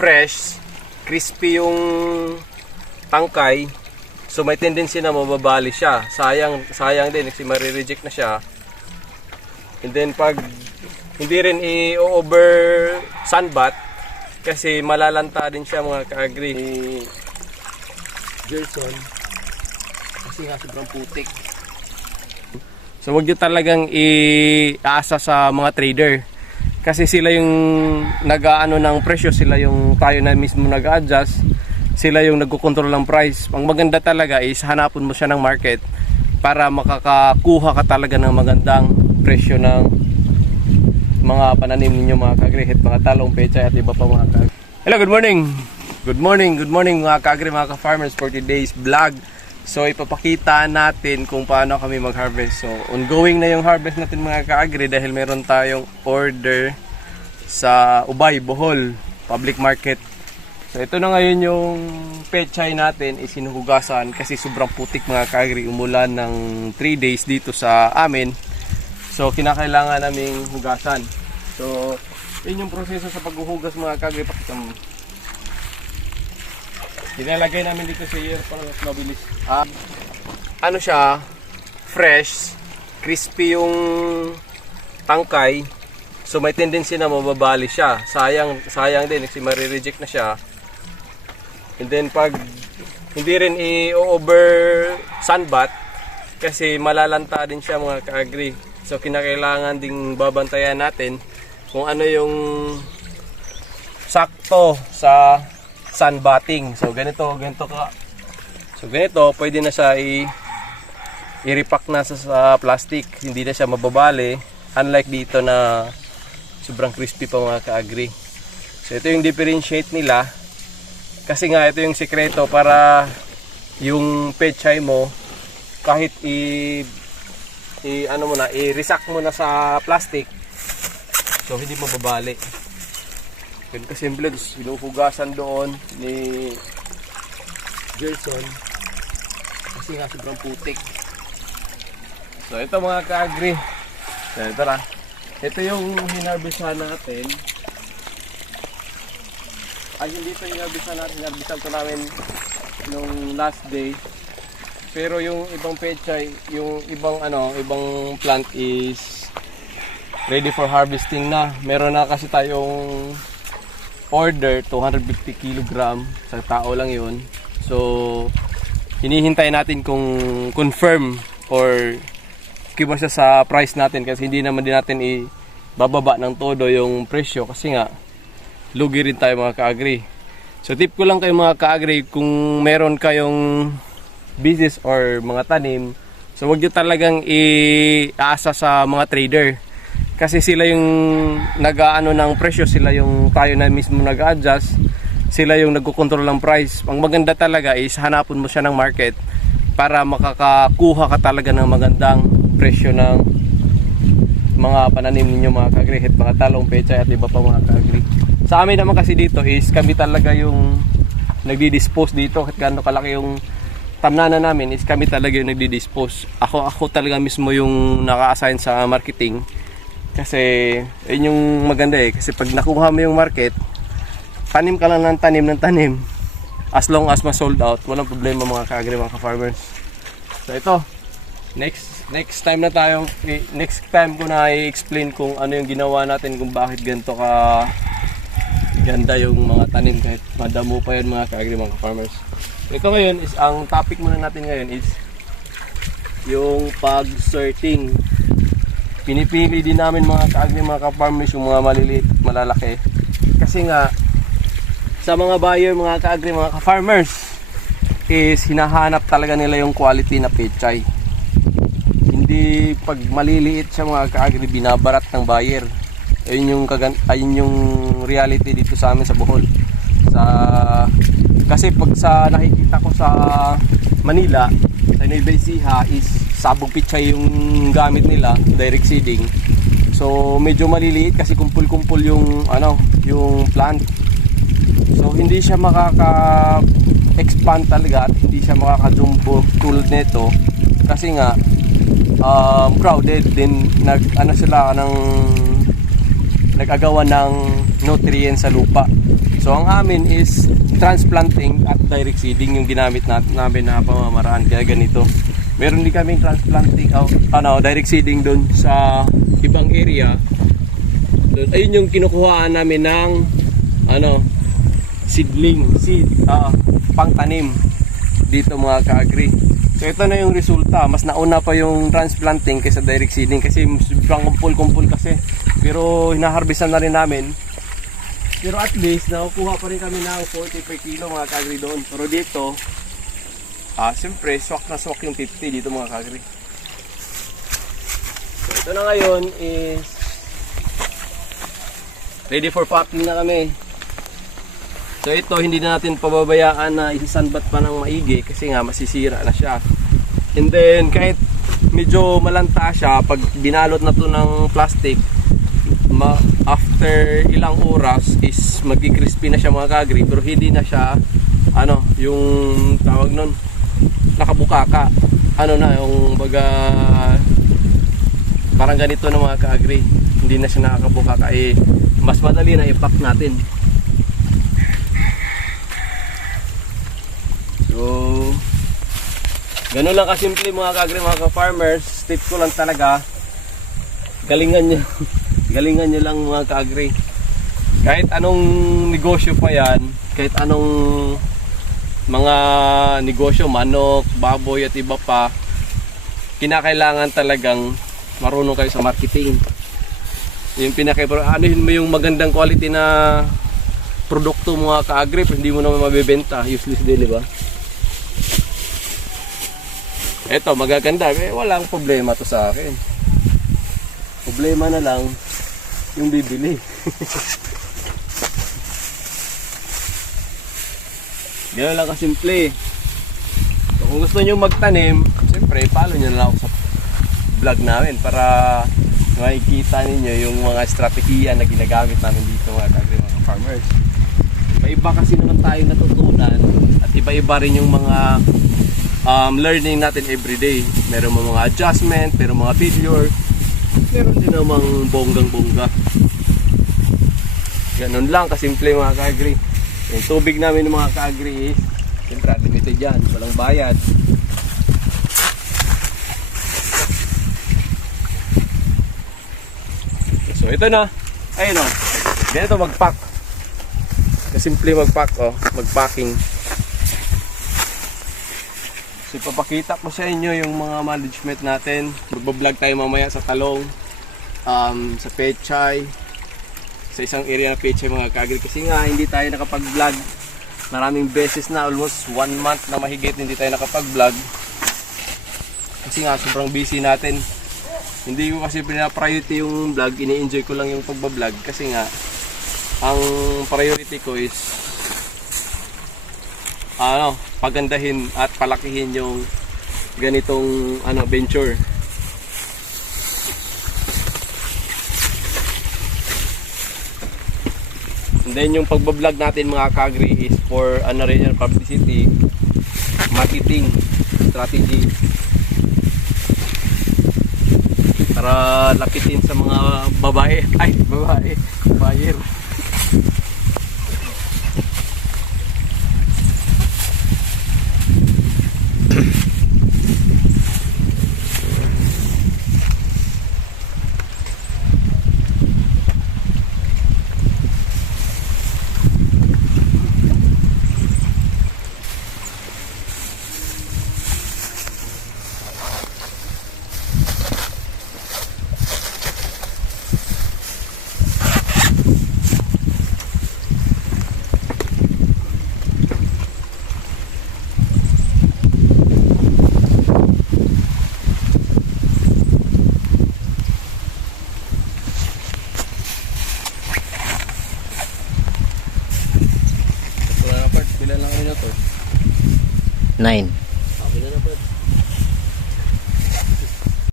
fresh, crispy yung tangkay. So may tendency na mababali siya. Sayang, sayang din kasi marireject na siya. And then pag hindi rin i-over sunbat kasi malalanta din siya mga ka-agree. Ni Gerson kasi nga sobrang putik. So wag nyo talagang i-asa sa mga trader. Kasi sila yung nag-aano ng presyo, sila yung tayo na mismo nag-adjust, sila yung nagkocontrol ng price. Ang maganda talaga is hanapon mo siya ng market para makakakuha ka talaga ng magandang presyo ng mga pananim ninyo mga kagrihit, mga talong, pecha at iba pa mga kagri. Hello, good morning! Good morning, good morning mga kagri, mga ka-farmers for today's vlog. So ipapakita natin kung paano kami mag-harvest. So ongoing na yung harvest natin mga ka-agri dahil meron tayong order sa Ubay, Bohol, public market. So ito na ngayon yung pechay natin is sinuhugasan kasi sobrang putik mga ka-agri. Umulan ng 3 days dito sa amin. So kinakailangan naming hugasan. So yun yung proseso sa paghuhugas mga ka-agri. Pakita mo. Nilalagay namin dito sa year para mas mabilis. Ah, ano siya, fresh, crispy yung tangkay. So may tendency na mababali siya. Sayang, sayang din kasi marireject na siya. And then pag hindi rin i-over sunbat kasi malalanta din siya mga ka-agree. So kinakailangan ding babantayan natin kung ano yung sakto sa sunbatting. So ganito, ganito ka. So ganito, pwede na siya i i-repack na sa, sa plastic. Hindi na siya mababali. Unlike dito na sobrang crispy pa mga ka-agree. So ito yung differentiate nila. Kasi nga ito yung sekreto para yung pechay mo kahit i i ano mo na, i-resack mo na sa plastic. So hindi mababali. Yun kasimple, sinuhugasan doon ni Gerson. Kasi nga sobrang putik. So ito mga ka-agree. So na. Ito yung hinarvestan natin. Ay hindi ito hinarvestan natin. Hinarvestan ko namin nung last day. Pero yung ibang pechay, yung ibang ano, ibang plant is ready for harvesting na. Meron na kasi tayong order 250 kg sa tao lang yun. So hinihintay natin kung confirm or kiba siya sa price natin kasi hindi naman din natin ibababa ng todo yung presyo kasi nga lugi rin tayo mga ka-agree so tip ko lang kayo mga ka-agree kung meron kayong business or mga tanim so wag nyo talagang i-asa sa mga trader kasi sila yung nag-aano ng presyo, sila yung tayo na mismo nag-adjust, sila yung nagkocontrol ng price. Ang maganda talaga is hanapon mo siya ng market para makakakuha ka talaga ng magandang presyo ng mga pananim ninyo mga kagrihit, mga talong, pecha at iba pa mga kagri. Sa amin naman kasi dito is kami talaga yung nagdi-dispose dito kahit gaano kalaki yung tamnana namin is kami talaga yung nagdi-dispose. Ako ako talaga mismo yung naka-assign sa marketing kasi yun yung maganda eh. Kasi pag nakuha mo yung market, tanim ka lang ng tanim ng tanim. As long as ma-sold out, walang problema mga ka-agri, mga ka-farmers. So ito, next next time na tayo, next time ko na i-explain kung ano yung ginawa natin, kung bakit ganito ka ganda yung mga tanim kahit madamo pa yan mga ka-agri, mga ka-farmers. Ito ngayon is, ang topic muna natin ngayon is yung pag-sorting pinipili din namin mga kaagri mga ka-farmers yung mga maliliit, malalaki. Kasi nga, sa mga buyer, mga kaagri, mga ka-farmers, is hinahanap talaga nila yung quality na pechay. Hindi pag maliliit siya mga kaagri, binabarat ng buyer. Ayun yung, kagan ayun yung reality dito sa amin sa Bohol. Sa, kasi pag sa nakikita ko sa Manila, Nueva Ecija is sabog pichay yung gamit nila, direct seeding. So medyo maliliit kasi kumpul-kumpul yung ano, yung plant. So hindi siya makaka expand talaga at hindi siya makaka-jumbo tulad nito kasi nga um, crowded din nag ano sila ng nag-agawan ng nutrients sa lupa. So ang amin is transplanting at direct seeding yung ginamit natin namin na pamamaraan kaya ganito. Meron din kaming transplanting oh, ano, direct seeding doon sa ibang area. Doon, ayun yung kinukuhaan namin ng ano seedling, seed, ah, pangtanim dito mga ka-agri. So ito na yung resulta. Mas nauna pa yung transplanting kaysa direct seeding kasi kumpul-kumpul kasi. Pero hinaharvestan na rin namin. Pero at least nakukuha pa rin kami ng 40 per kilo mga ka-agri doon. Pero dito, ah, siyempre swak na swak yung 50 dito mga ka-agri. So ito na ngayon is ready for packing na kami. So ito hindi na natin pababayaan na isisanbat pa ng maigi kasi nga masisira na siya. And then kahit medyo malanta siya pag binalot na to ng plastic ma after ilang oras is magki-crispy na siya mga kagri pero hindi na siya ano yung tawag nun nakabukaka. Ano na yung baga parang ganito na mga kaagri hindi na siya nakakabukaka. Eh mas madali na i-pack natin. So, ganun lang kasimple mga kagri, mga ka-farmers. Tip ko lang talaga, galingan nyo, galingan nyo lang mga kagri. Kahit anong negosyo pa yan, kahit anong mga negosyo, manok, baboy at iba pa, kinakailangan talagang marunong kayo sa marketing. Yung pinaka anuhin mo yung magandang quality na produkto mga ka-agri, hindi mo naman mabebenta, useless din, di ba? Eto, magaganda. Eh, walang problema to sa akin. Problema na lang yung bibili. Ganun lang kasimple. So, kung gusto nyo magtanim, siyempre, follow nyo lang ako sa vlog namin para makikita ninyo yung mga strategiya na ginagamit namin dito mga kagri mga farmers. Iba-iba kasi naman tayo natutunan at iba-iba rin yung mga um, learning natin everyday. Meron mga adjustment, meron mga failure, meron din namang bonggang-bongga. Ganun lang, kasimple mga ka-agri. Yung tubig namin mga ka-agri is, siyempre limited yan, walang bayad. So ito na, ayun o, ganito mag-pack. Kasimple mag-pack o, mag-packing. So ipapakita ko sa inyo yung mga management natin. Magbablog tayo mamaya sa talong, um, sa pechay, sa isang area ng pechay mga kagri. Kasi nga hindi tayo nakapag-vlog. Maraming beses na, almost one month na mahigit hindi tayo nakapag-vlog. Kasi nga sobrang busy natin. Hindi ko kasi pina-priority yung vlog, ini-enjoy ko lang yung pagbablog kasi nga ang priority ko is ano, pagandahin at palakihin yung ganitong ano venture. And then yung pagbablog natin mga kagri is for ano rin yung publicity, marketing strategy. Para lapitin sa mga babae. Ay babae. Buyer